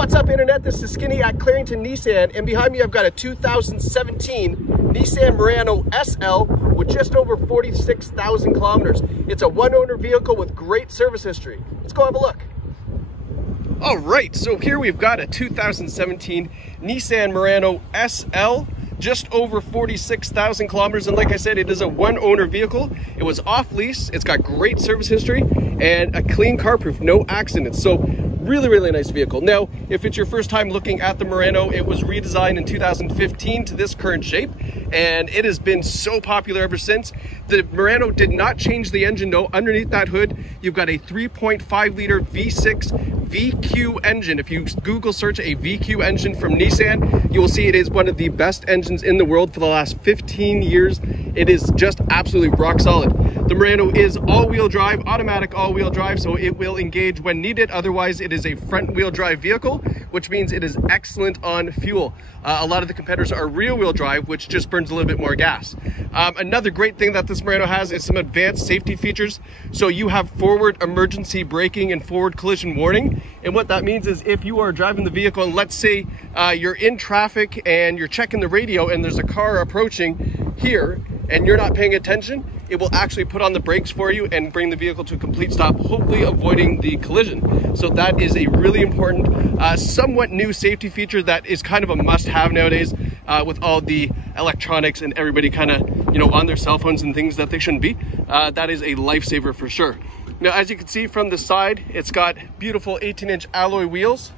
What's up, internet? This is Skinny at Clarington Nissan, and behind me I've got a 2017 Nissan Murano SL with just over 46,000 kilometers. It's a one-owner vehicle with great service history. Let's go have a look. All right, so here we've got a 2017 Nissan Murano SL, just over 46,000 kilometers, and like I said, it is a one-owner vehicle. It was off lease, it's got great service history, and a clean car proof, no accidents. So really nice vehicle. Now, if it's your first time looking at the Murano, it was redesigned in 2015 to this current shape, and it has been so popular ever since. The Murano did not change the engine though. Underneath that hood, you've got a 3.5 liter V6 VQ engine. If you Google search a VQ engine from Nissan, you will see it is one of the best engines in the world for the last 15 years. It is just absolutely rock solid. The Murano is all-wheel drive, automatic all-wheel drive, so it will engage when needed. Otherwise, it is a front-wheel drive vehicle, which means it is excellent on fuel. A lot of the competitors are rear-wheel drive, which just burns a little bit more gas. Another great thing that this Murano has is some advanced safety features. So you have forward emergency braking and forward collision warning. And what that means is if you are driving the vehicle and let's say you're in traffic and you're checking the radio and there's a car approaching here and you're not paying attention, it will actually put on the brakes for you and bring the vehicle to a complete stop, hopefully avoiding the collision. So that is a really important, somewhat new safety feature that is kind of a must-have nowadays with all the electronics and everybody kind of, on their cell phones and things that they shouldn't be. That is a lifesaver for sure. Now, as you can see from the side, it's got beautiful 18-inch alloy wheels.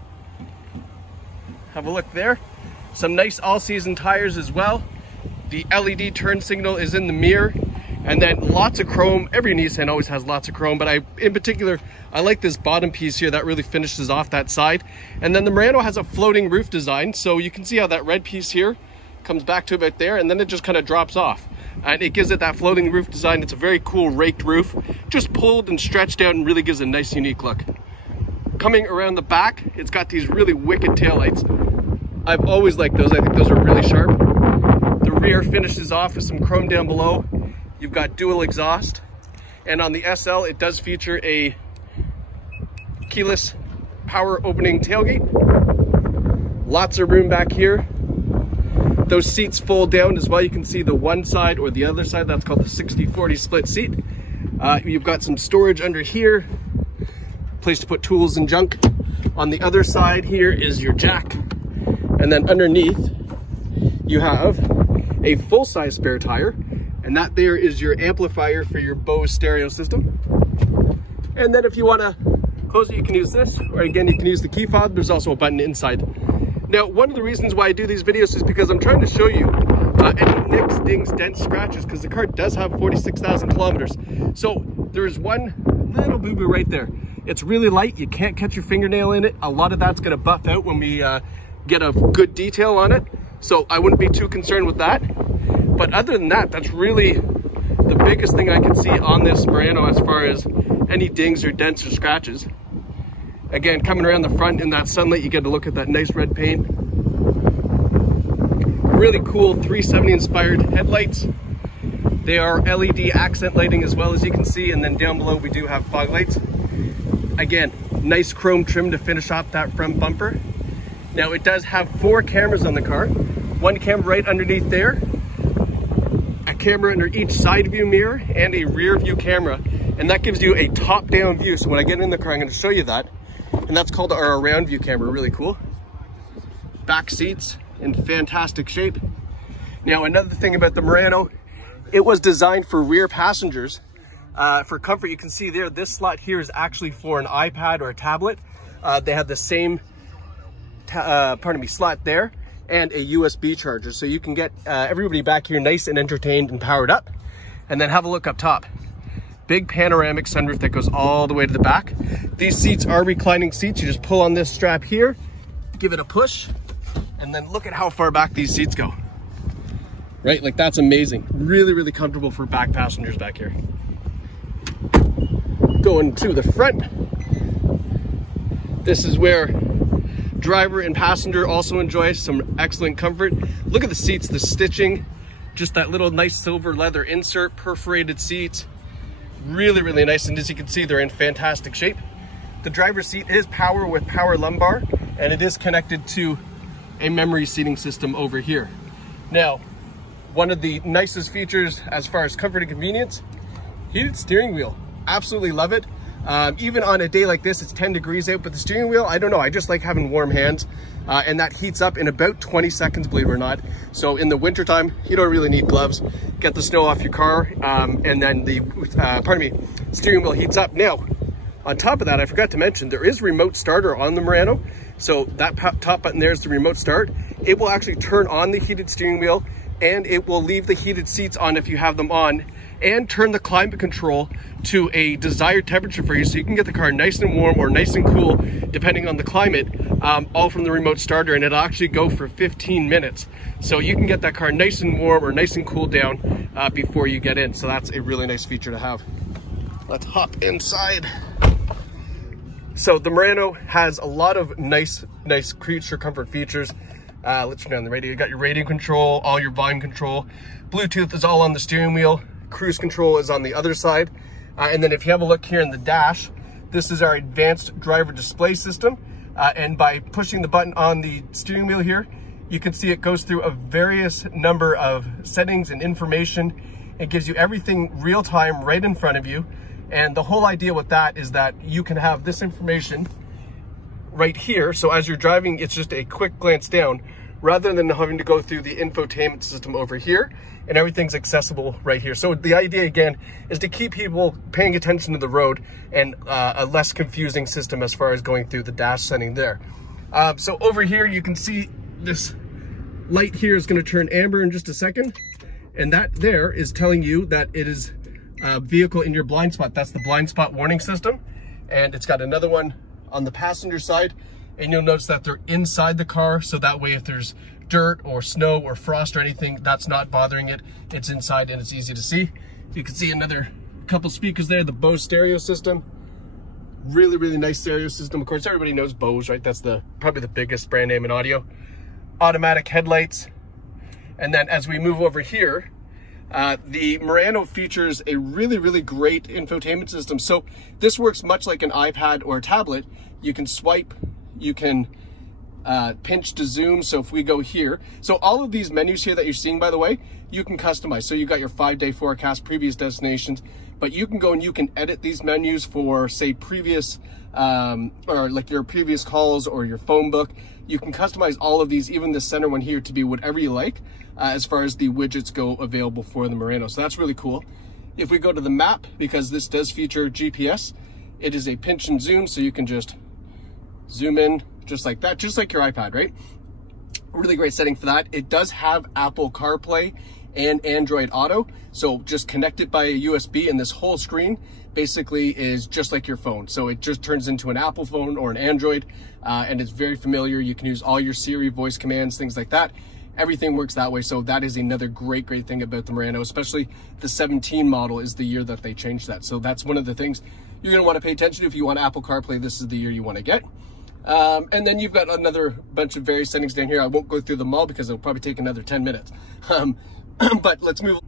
Have a look there. Some nice all-season tires as well. The LED turn signal is in the mirror. And then lots of chrome. Every Nissan always has lots of chrome, but in particular, I like this bottom piece here that really finishes off that side. And then the Murano has a floating roof design, so you can see how that red piece here comes back to about there, and then it just kind of drops off. And it gives it that floating roof design. It's a very cool raked roof, just pulled and stretched out and really gives a nice, unique look. Coming around the back, it's got these really wicked taillights. I've always liked those. I think those are really sharp. The rear finishes off with some chrome down below. You've got dual exhaust, and on the SL, it does feature a keyless power opening tailgate. Lots of room back here. Those seats fold down as well. You can see the one side or the other side. That's called the 60-40 split seat. You've got some storage under here, place to put tools and junk. On the other side here is your jack. And then underneath, you have a full-size spare tire. And that there is your amplifier for your Bose stereo system. And then if you want to close it, you can use this, or again, you can use the key fob. There's also a button inside. Now, one of the reasons why I do these videos is because I'm trying to show you any nicks, dings, dents, scratches, because the car does have 46,000 kilometers. So there's one little boo-boo right there. It's really light. You can't catch your fingernail in it. A lot of that's going to buff out when we get a good detail on it. So I wouldn't be too concerned with that. But other than that, that's really the biggest thing I can see on this Murano as far as any dings or dents or scratches. Again, coming around the front in that sunlight, you get to look at that nice red paint. Really cool 370 inspired headlights. They are LED accent lighting as well, as you can see, and then down below we do have fog lights. Again, nice chrome trim to finish off that front bumper. Now it does have 4 cameras on the car. One camera right underneath there, a camera under each side view mirror, and a rear view camera. And that gives you a top-down view. So when I get in the car, I'm going to show you that. And that's called our around view camera, really cool. Back seats in fantastic shape. Now, another thing about the Murano, it was designed for rear passengers. For comfort, you can see there, this slot here is actually for an iPad or a tablet. They have the same, slot there, and a USB charger, so you can get everybody back here nice and entertained and powered up. And then have a look up top. Big panoramic sunroof that goes all the way to the back. These seats are reclining seats. You just pull on this strap here, give it a push, and then look at how far back these seats go. Right, like that's amazing. Really comfortable for back passengers back here. Going to the front, this is where driver and passenger also enjoy some excellent comfort. Look at the seats, the stitching, just that little nice silver leather insert, perforated seats. Really nice, and as you can see, they're in fantastic shape. The driver's seat is power with power lumbar, and it is connected to a memory seating system over here. Now, one of the nicest features as far as comfort and convenience, heated steering wheel. Absolutely love it. Even on a day like this, it's 10 degrees out, but the steering wheel, I don't know, I just like having warm hands, and that heats up in about 20 seconds, believe it or not. So in the wintertime, you don't really need gloves. Get the snow off your car, and then the, steering wheel heats up. Now, on top of that, I forgot to mention, there is remote starter on the Murano. So that top button there is the remote start. It will actually turn on the heated steering wheel, and it will leave the heated seats on if you have them on, and turn the climate control to a desired temperature for you, so you can get the car nice and warm or nice and cool depending on the climate, all from the remote starter, and it'll actually go for 15 minutes. So you can get that car nice and warm or nice and cool down before you get in. So that's a really nice feature to have. Let's hop inside. So the Murano has a lot of nice creature comfort features. Let's turn on the radio. You got your radio control, all your volume control. Bluetooth is all on the steering wheel. Cruise control is on the other side. And then if you have a look here in the dash, this is our advanced driver display system. And by pushing the button on the steering wheel here, you can see it goes through a various number of settings and information. It gives you everything real time right in front of you. And the whole idea with that is that you can have this information right here. So as you're driving, it's just a quick glance down rather than having to go through the infotainment system over here, and everything's accessible right here. So the idea again is to keep people paying attention to the road, and a less confusing system as far as going through the dash setting there. So over here, you can see this light here is going to turn amber in just a second. And that there is telling you that it is a vehicle in your blind spot. That's the blind spot warning system. And it's got another one on the passenger side, and you'll notice that they're inside the car, so that way if there's dirt or snow or frost or anything, that's not bothering it. It's inside and it's easy to see. You can see another couple speakers there, the Bose stereo system. Really nice stereo system. Of course, everybody knows Bose, right? That's probably the biggest brand name in audio. Automatic headlights. And then as we move over here, the Murano features a really great infotainment system. So this works much like an iPad or a tablet. You can swipe, you can pinch to zoom. So if we go here, so all of these menus here that you're seeing, by the way, you can customize. So you got your 5-day forecast, previous destinations, but you can go and you can edit these menus for, say, previous or like your previous calls or your phone book. You can customize all of these, even the center one here, to be whatever you like as far as the widgets go available for the Murano. So that's really cool. If we go to the map, because this does feature GPS, it is a pinch and zoom, so you can just zoom in just like that, just like your iPad, right? Really great setting for that. It does have Apple CarPlay and Android Auto, so just connect it by a USB, and this whole screen basically is just like your phone. So it just turns into an Apple phone or an Android, and it's very familiar. You can use all your Siri voice commands, things like that. Everything works that way. So that is another great thing about the Murano, especially the 17 model is the year that they changed that. So that's one of the things you're gonna wanna pay attention to. If you want Apple CarPlay, this is the year you wanna get. And then you've got another bunch of various settings down here. I won't go through them all because it'll probably take another 10 minutes. But let's move.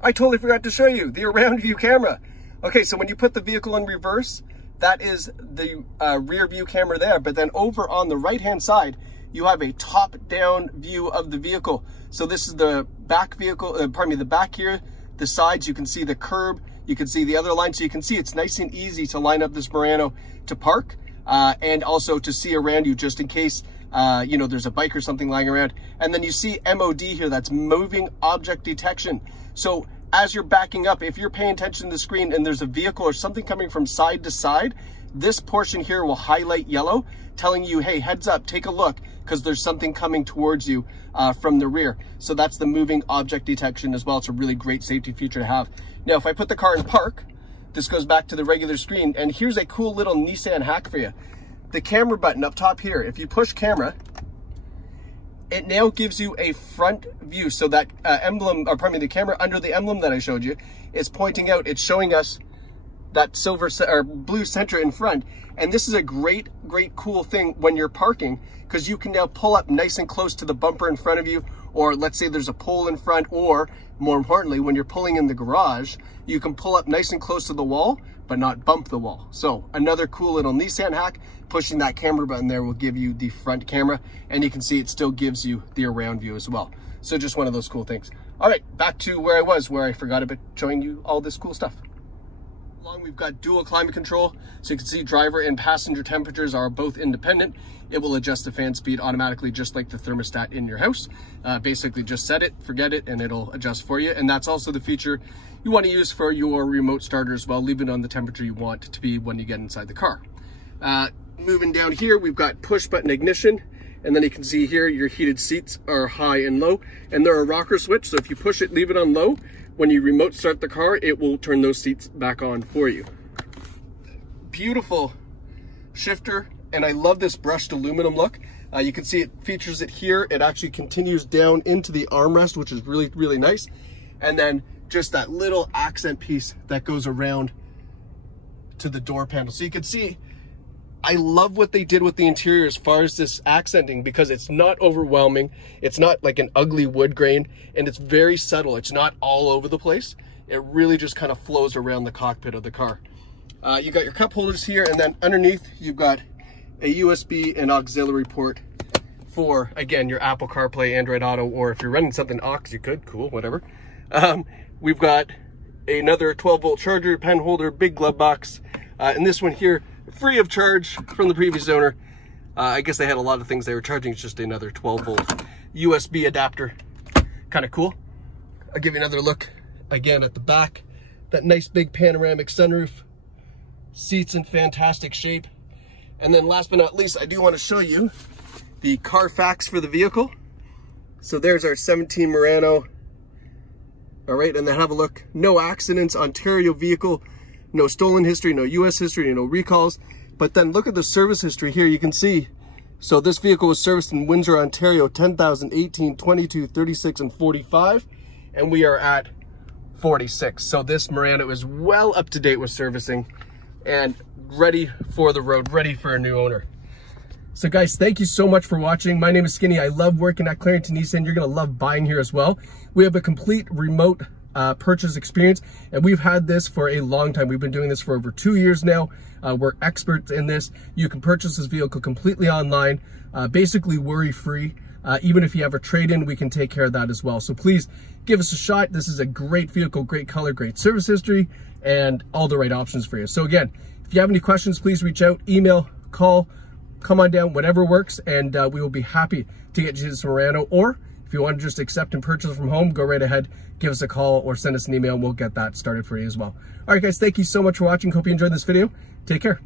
I totally forgot to show you the around view camera. Okay, so when you put the vehicle in reverse, that is the rear view camera there. But then over on the right-hand side, you have a top-down view of the vehicle. So this is the back vehicle, the back here, the sides, you can see the curb, you can see the other line. So you can see it's nice and easy to line up this Murano to park, and also to see around you just in case, you know, there's a bike or something lying around. And then you see MOD here, that's moving object detection. So as you're backing up, if you're paying attention to the screen and there's a vehicle or something coming from side to side, this portion here will highlight yellow, telling you, hey, heads up, take a look, because there's something coming towards you from the rear. So that's the moving object detection as well. It's a really great safety feature to have. Now, if I put the car in park, this goes back to the regular screen, and here's a cool little Nissan hack for you. The camera button up top here, if you push camera, it now gives you a front view. So that emblem, or pardon me, the camera under the emblem that I showed you is pointing out, it's showing us that silver or blue center in front. And this is a great cool thing when you're parking, because you can now pull up nice and close to the bumper in front of you, or let's say there's a pole in front, or more importantly, when you're pulling in the garage, you can pull up nice and close to the wall, but not bump the wall. So another cool little Nissan hack. Pushing that camera button there will give you the front camera, and you can see it still gives you the around view as well. So just one of those cool things. All right, back to where I forgot about showing you all this cool stuff. Along, we've got dual climate control, so you can see driver and passenger temperatures are both independent. It will adjust the fan speed automatically, just like the thermostat in your house. Basically just set it, forget it, and it'll adjust for you. And that's also the feature you want to use for your remote starter as well. Leave it on the temperature you want it to be when you get inside the car. Moving down here, we've got push button ignition, and then you can see here your heated seats are high and low, and they're a rocker switch. So if you push it, leave it on low, when you remote start the car, it will turn those seats back on for you. Beautiful shifter, and I love this brushed aluminum look. You can see it features it here. It actually continues down into the armrest, which is really, really nice. And then just that little accent piece that goes around to the door panel. So you can see, I love what they did with the interior as far as this accenting, because it's not overwhelming. It's not like an ugly wood grain, and it's very subtle. It's not all over the place. It really just kind of flows around the cockpit of the car. You got your cup holders here, and then underneath you've got a USB and auxiliary port for, again, your Apple CarPlay, Android Auto, or if you're running something aux, you could, cool, whatever. We've got another 12-volt charger, pen holder, big glove box, and this one here, free of charge from the previous owner. I guess they had a lot of things they were charging. It's just another 12-volt USB adapter. Kind of cool. I'll give you another look again at the back. That nice big panoramic sunroof. Seats in fantastic shape. And then last but not least, I do want to show you the CarFax for the vehicle. So there's our 17 Murano. All right, and then have a look. No accidents, Ontario vehicle. No stolen history, no US history, no recalls. But then look at the service history here. You can see, so this vehicle was serviced in Windsor, Ontario, 10,000, 18, 22, 36, and 45. And we are at 46. So this Murano is well up to date with servicing and ready for the road, ready for a new owner. So guys, thank you so much for watching. My name is Skinny. I love working at Clarington Nissan. You're gonna love buying here as well. We have a complete remote purchase experience, and we've had this for a long time. We've been doing this for over 2 years now. We're experts in this. You can purchase this vehicle completely online, basically worry-free. Even if you have a trade-in, we can take care of that as well. So please give us a shot. This is a great vehicle, great color, great service history, and all the right options for you. So again, if you have any questions, please reach out, email, call, come on down, whatever works, and we will be happy to get you this Murano. Or if you want to just accept and purchase from home, go right ahead, give us a call or send us an email, and we'll get that started for you as well. All right, guys, thank you so much for watching. Hope you enjoyed this video. Take care.